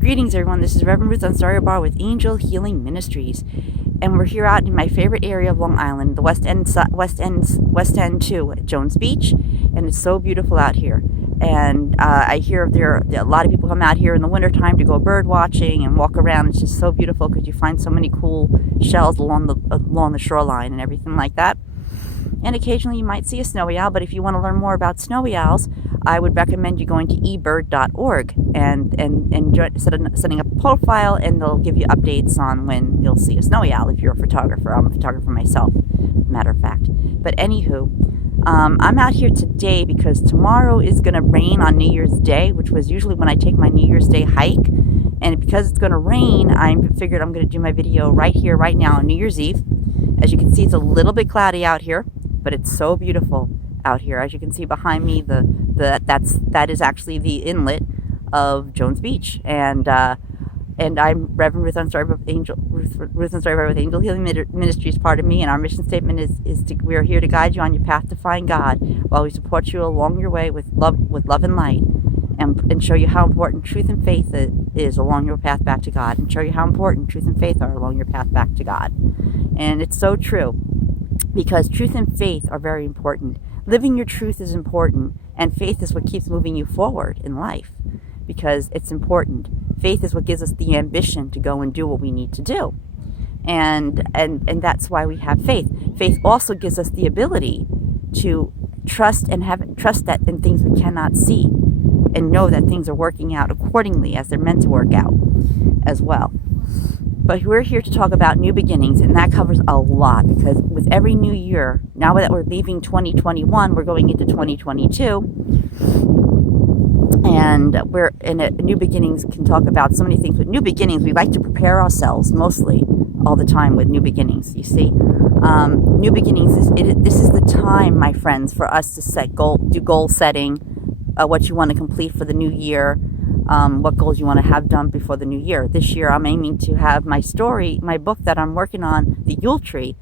Greetings, everyone. This is Reverend Ruth Bar with Angel Healing Ministries, and we're here out in my favorite area of Long Island, the West End too, at Jones Beach, and it's so beautiful out here. And I hear a lot of people come out here in the wintertime to go bird watching and walk around. It's just so beautiful because you find so many cool shells along the shoreline and everything like that. And occasionally you might see a snowy owl, but if you want to learn more about snowy owls, I would recommend you going to ebird.org and setting up a profile, and they'll give you updates on when you'll see a snowy owl if you're a photographer. I'm a photographer myself, matter of fact. But anywho, I'm out here today because tomorrow is going to rain on New Year's Day, which was usually when I take my New Year's Day hike. And because it's going to rain, I figured I'm going to do my video right here, right now on New Year's Eve. As you can see, it's a little bit cloudy out here, but it's so beautiful out here. As you can see behind me, that is actually the inlet of Jones Beach, and I'm Reverend Ruth with Angel Healing Ministries. Pardon me, and our mission statement is we are here to guide you on your path to find God, while we support you along your way with love and light, and show you how important truth and faith is along your path back to God, and show you how important truth and faith are along your path back to God. And it's so true, because truth and faith are very important. Living your truth is important, and faith is what keeps moving you forward in life, because it's important. Faith is what gives us the ambition to go and do what we need to do, and that's why we have faith. Faith also gives us the ability to trust that in things we cannot see, and know that things are working out accordingly as they're meant to work out as well. But we're here to talk about new beginnings, and that covers a lot, because with every new year, now that we're leaving 2021, we're going into 2022, and we're in new beginnings can talk about so many things. With new beginnings, we like to prepare ourselves mostly all the time with new beginnings, you see. New beginnings, this is the time, my friends, for us to do goal setting, what you want to complete for the new year, what goals you want to have done before the new year. This year, I'm aiming to have my book that I'm working on, The Yule Tree,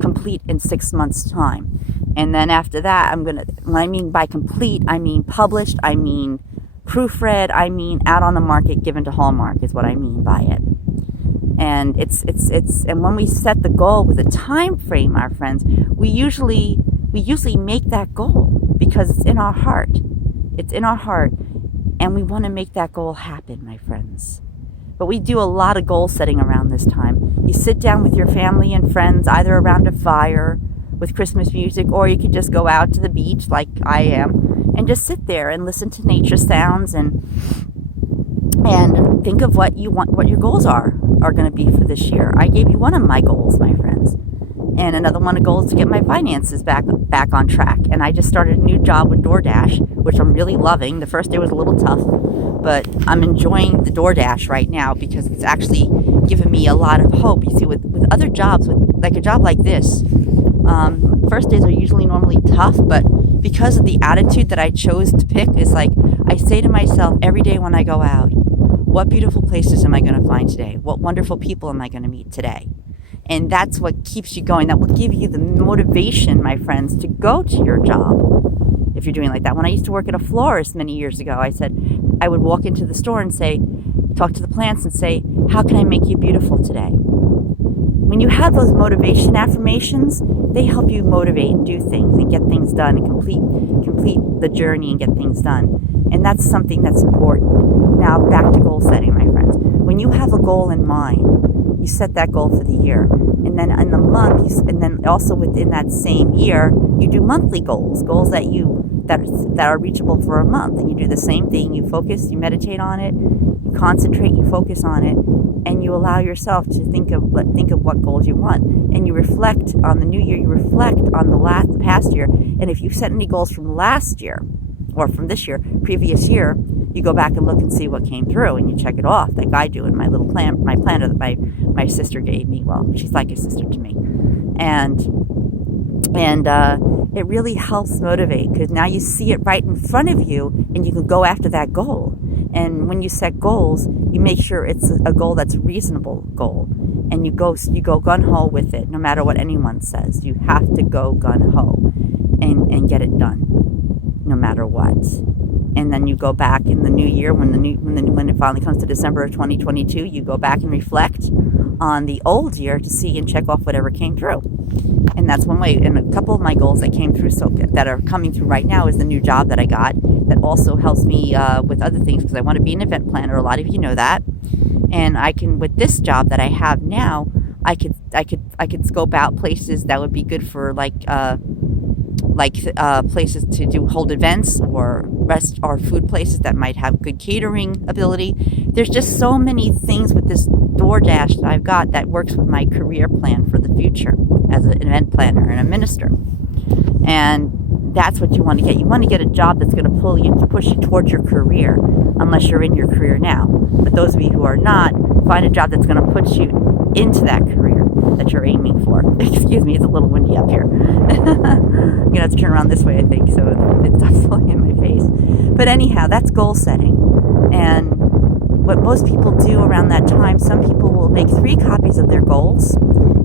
complete in 6 months' time. And then after that, when I mean by complete, I mean published, I mean proofread, I mean out on the market, given to Hallmark is what I mean by it. And and when we set the goal with a time frame, our friends, we usually make that goal because it's in our heart. It's in our heart. And we want to make that goal happen, my friends. But we do a lot of goal setting around this time. You sit down with your family and friends, either around a fire with Christmas music, or you could just go out to the beach like I am and just sit there and listen to nature sounds and think of what you want, what your goals are going to be for this year. I gave you one of my goals, my friends. And another one of goals to get my finances back on track. And I just started a new job with DoorDash, which I'm really loving. The first day was a little tough, but I'm enjoying the DoorDash right now because it's actually given me a lot of hope. You see, with other jobs, like a job like this, first days are usually normally tough, but because of the attitude that I chose to pick, it's like I say to myself every day when I go out, what beautiful places am I going to find today? What wonderful people am I going to meet today? And that's what keeps you going. That will give you the motivation, my friends, to go to your job if you're doing like that. When I used to work at a florist many years ago, I would walk into the store and talk to the plants and say, how can I make you beautiful today? When you have those motivation affirmations, they help you motivate and do things and get things done and complete the journey and get things done. And that's something that's important. Now, back to goal setting, my friends. When you have a goal in mind, you set that goal for the year, and then in the month, and then also within that same year, you do monthly goals that are reachable for a month, and you do the same thing. You focus, you meditate on it, you concentrate, you focus on it, and you allow yourself to think of what goals you want, and you reflect on the new year. You reflect on the past year, and if you set any goals from last year or from this year, previous year, you go back and look and see what came through, and you check it off, like I do in my little my planner that my sister gave me. Well, she's like a sister to me, and it really helps motivate, because now you see it right in front of you, and you can go after that goal. And when you set goals, you make sure it's a goal that's a reasonable goal, and you go gun-ho with it, no matter what anyone says. You have to go gun-ho and get it done, no matter what. And then you go back in the new year when it finally comes to December of 2022, you go back and reflect on the old year to see and check off whatever came through. And that's one way. And a couple of my goals that came through, that are coming through right now, is the new job that I got. That also helps me with other things, because I want to be an event planner. A lot of you know that. And I can, with this job that I have now, I could scope out places that would be good for places to hold events, or food places that might have good catering ability. There's just so many things with this DoorDash that I've got that works with my career plan for the future as an event planner and a minister. And that's what you want to get. You want to get a job that's going to push you towards your career, unless you're in your career now. But those of you who are not, find a job that's going to put you into that career that you're aiming for. Excuse me, it's a little windy up here. I'm going to have to turn around this way, I think, so it stops blowing in my face. But anyhow, that's goal setting. And what most people do around that time, some people will make 3 copies of their goals,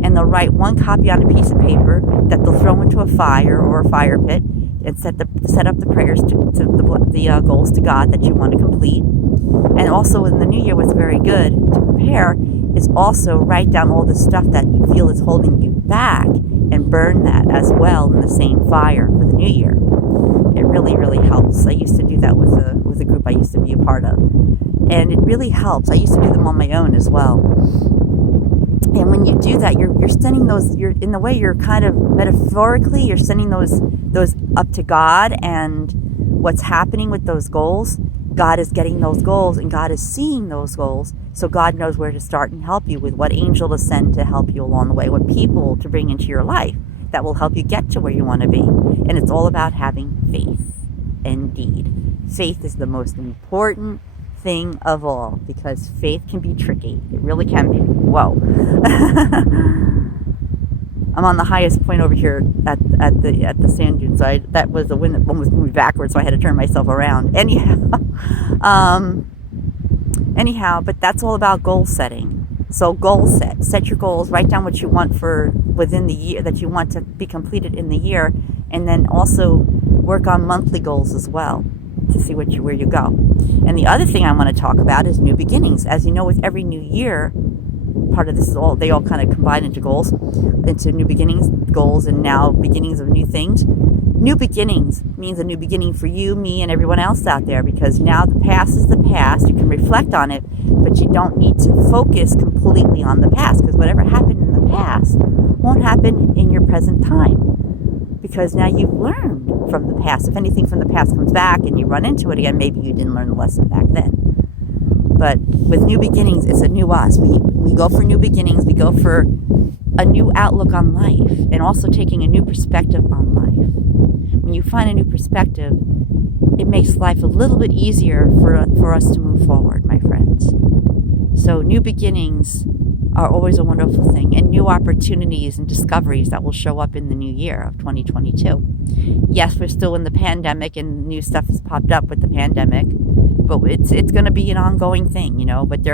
and they'll write 1 copy on a piece of paper that they'll throw into a fire or a fire pit, and set up the prayers to the goals to God that you want to complete. And also in the new year, what's very good to prepare is also write down all the stuff that you feel is holding you back, and burn that as well in the same fire for the new year. It really, really helps. I used to do that with a group I used to be a part of, and it really helps. I used to do them on my own as well. And when you do that, you're sending those. In the way, you're kind of metaphorically, you're sending those up to God, and what's happening with those goals. God is getting those goals, and God is seeing those goals, so God knows where to start and help you, with what angel to send to help you along the way, what people to bring into your life that will help you get to where you want to be. And it's all about having faith. Indeed, faith is the most important thing of all, because faith can be tricky. It really can be. Whoa. I'm on the highest point over here at the sand dune, so that was the wind that almost moved backwards, so I had to turn myself around. Anyhow, but that's all about goal setting. So goal set your goals, write down what you want for within the year, that you want to be completed in the year, and then also work on monthly goals as well to see where you go. And the other thing I want to talk about is new beginnings. As you know, with every new year, part of this is they all kind of combine into goals, into new beginnings, goals, and now beginnings of new things. New beginnings means a new beginning for you, me, and everyone else out there, because now the past is the past. You can reflect on it, but you don't need to focus completely on the past, because whatever happened in the past won't happen in your present time, because now you've learned from the past. If anything from the past comes back and you run into it again, maybe you didn't learn the lesson back then. But with new beginnings, it's a new us. We go for new beginnings. We go for a new outlook on life, and also taking a new perspective on life. When you find a new perspective, it makes life a little bit easier for us to move forward, my friends. So new beginnings are always a wonderful thing, and new opportunities and discoveries that will show up in the new year of 2022. Yes, we're still in the pandemic, and new stuff has popped up with the pandemic, but it's going to be an ongoing thing, but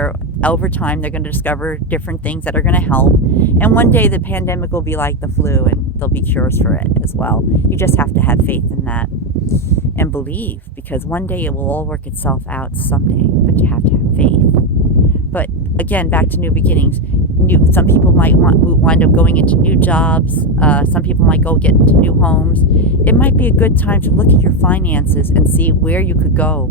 over time they're going to discover different things that are going to help, and one day the pandemic will be like the flu, and there'll be cures for it as well. You just have to have faith in that and believe, because one day it will all work itself out someday, but you have to have faith. But again, back to new beginnings. Some people might wind up going into new jobs. Some people might go get into new homes. It might be a good time to look at your finances and see where you could go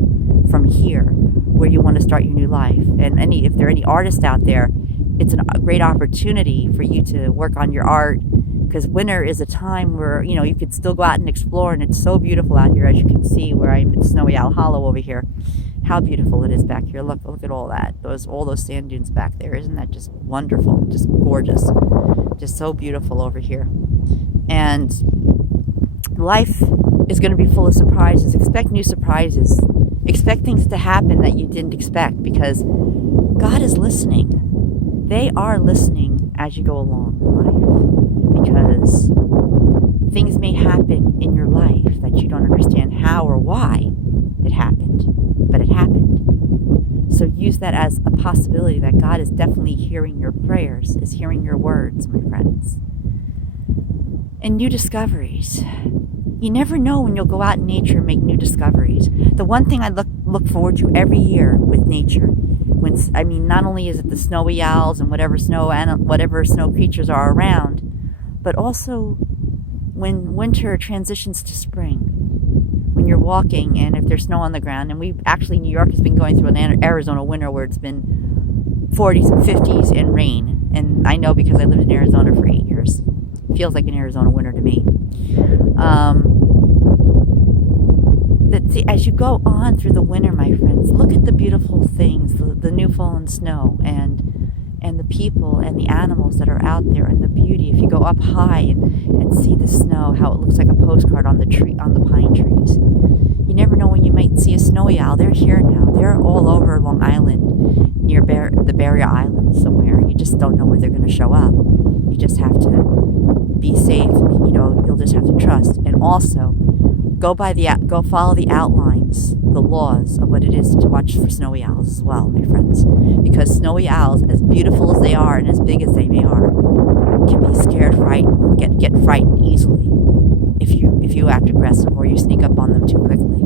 from here, where you want to start your new life. And if there are any artists out there, it's a great opportunity for you to work on your art, because winter is a time where you could still go out and explore, and it's so beautiful out here, as you can see where I'm in Snowy Owl Hollow over here. How beautiful it is back here. Look at all that. All those sand dunes back there. Isn't that just wonderful? Just gorgeous. Just so beautiful over here. And life is going to be full of surprises. Expect new surprises. Expect things to happen that you didn't expect, because God is listening. They are listening as you go along in life, because things may happen in your life that you don't understand how or why it happened, but it happened. So use that as a possibility that God is definitely hearing your prayers, is hearing your words, my friends. And new discoveries. You never know when you'll go out in nature and make new discoveries. The one thing I look forward to every year with nature, not only is it the snowy owls and whatever snow creatures are around, but also when winter transitions to spring, when you're walking and if there's snow on the ground, and New York has been going through an Arizona winter where it's been 40s and 50s and rain, and I know because I lived in Arizona for 8 years. It feels like an Arizona winter to me. As you go on through the winter, my friends, look at the beautiful things, the new fallen snow, and the people and the animals that are out there, and the beauty. If you go up high and see the snow, how it looks like a postcard on the pine trees. You never know when you might see a snowy owl. They're here now. They're all over Long Island, near the Barrier Islands somewhere. You just don't know where they're going to show up. You just have to be safe. You'll just have to trust, and also go follow the outlines, the laws of what it is to watch for snowy owls as well, my friends. Because snowy owls, as beautiful as they are and as big as they may are, can be scared, get frightened easily if you act aggressive or you sneak up on them too quickly.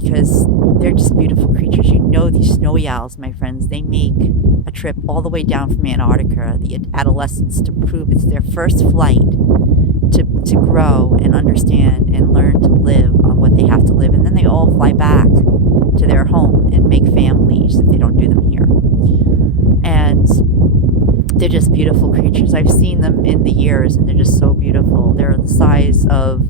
Because they're just beautiful creatures. These snowy owls, my friends, they make a trip all the way down from Antarctica, the adolescents, to prove it's their first flight to grow and understand and learn to live on what they have to live. And then they all fly back to their home and make families if they don't do them here. And they're just beautiful creatures. I've seen them in the years, and they're just so beautiful. They're the size of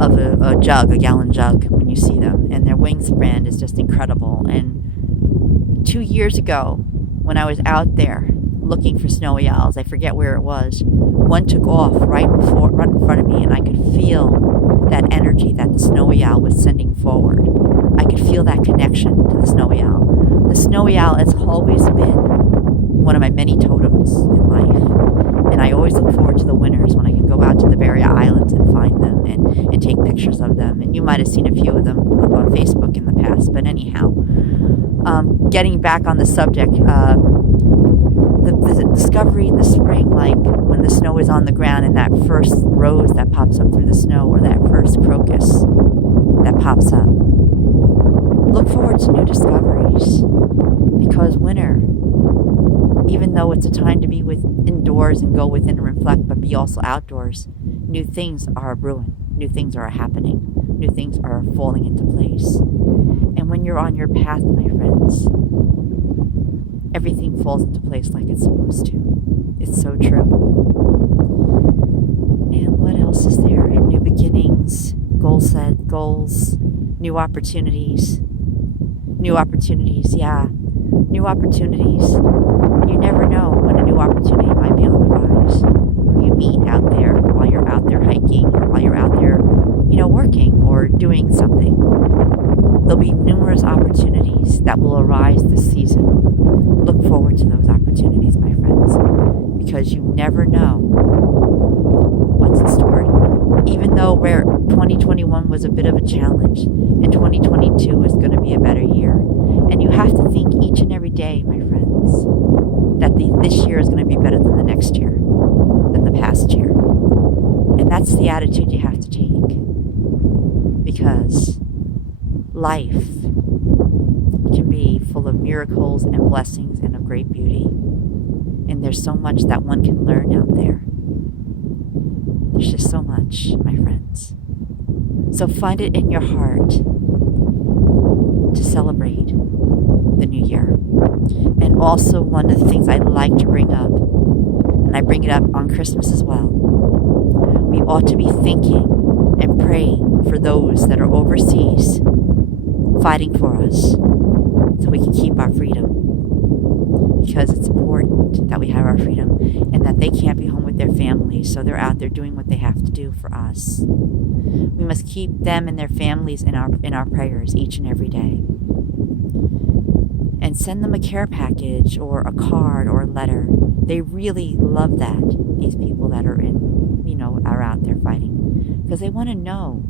a gallon jug when you see them. And their wingspan is just incredible. And 2 years ago, when I was out there looking for snowy owls, I forget where it was, one took off right in front of me, and I could feel that energy that the snowy owl was sending forward. I could feel that connection to the snowy owl. The snowy owl has always been one of my many totems in life, and I always look forward to the winters when I can go out to the Barrier Islands and find them and take pictures of them. And you might have seen a few of them up on Facebook in the past, but anyhow, getting back on the subject, the discovery in the spring, like when the snow is on the ground and that first rose that pops up through the snow, or that first crocus that pops up. Look forward to new discoveries, because winter, even though it's a time to be indoors and go within and reflect, but be also outdoors, new things are brewing, new things are happening, new things are falling into place. And when you're on your path, my friends, everything falls into place like it's supposed to. It's so true. And what else is there? New beginnings, goals, new opportunities. New opportunities. You never know when a new opportunity might be on the rise. Who you meet out there while you're out there hiking, or while you're out there, working or doing something. There'll be numerous opportunities that will arise this season. Look forward to those opportunities, my friends, because you never know what's in store. Even though 2021 was a bit of a challenge, and 2022 is going to be a better year. And you have to think each and every day, my friends, that this year is going to be better than the next year, than the past year. And that's the attitude you have to take. Because life can be full of miracles and blessings and of great beauty. And there's so much that one can learn out there. There's just so much, my friends. So find it in your heart to celebrate the new year. And also, one of the things I like to bring up, and I bring it up on Christmas as well, we ought to be thinking and praying for those that are overseas fighting for us so we can keep our freedom. Because it's important that we have our freedom, and that they can't be home with their families, so they're out there doing what they have to do for us. We must keep them and their families in our prayers each and every day. And send them a care package or a card or a letter. They really love that, these people that are are out there fighting, because they want to know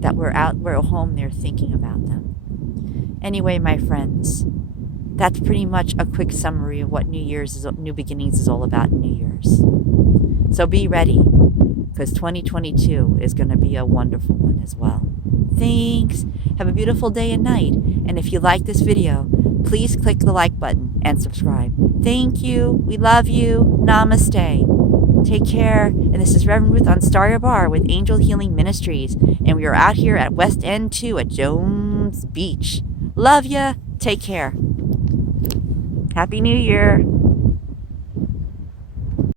that we're home there thinking about them. Anyway, my friends, that's pretty much a quick summary of what New Beginnings is all about in New Year's. So be ready. because 2022 is going to be a wonderful one as well. Thanks. Have a beautiful day and night. And if you like this video, please click the like button and subscribe. Thank you. We love you. Namaste. Take care. And this is Reverend Ruth on Star Your Bar with Angel Healing Ministries. And we are out here at West End 2 at Jones Beach. Love ya. Take care. Happy New Year.